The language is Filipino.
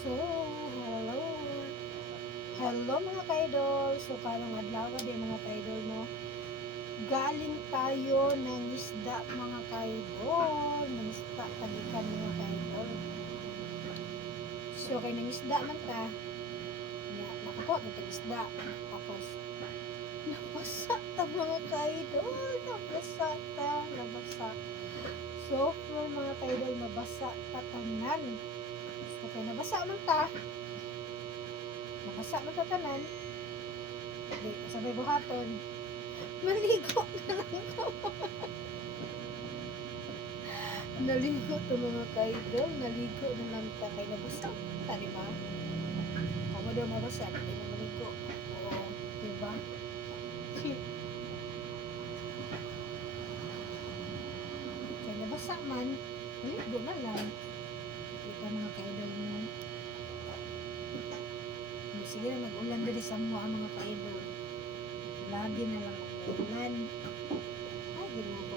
So, hello. Hello mga kaidol. So, karong adlaw din mga kaidol no. Galing tayo ng isda mga kaidol. Ng isda tagikan mga kaidol. So, kay ng isda man ta. Ya, nakakuha ko ng isda. Tapos, nabasa ta mga kaidol. Nabasa. So, for mga kaidol, mabasa ta tanan. So, kay nabasa man ta. Nabasa man ta tanan. Okay, sabay buhaton. Maligo na lang ko. Naligo to mga kaidol. Naligo na lang ta. Kay nabasa ta, diba? Kamo daw mabasa, hindi mo maligo. Oo, diba? Kay nabasa man, maligo na lang. Kita mga kaidol mo. Sige na, nag-ulan din sa mga kaidol. Lagi na lang ulan. Ay, ginagawa.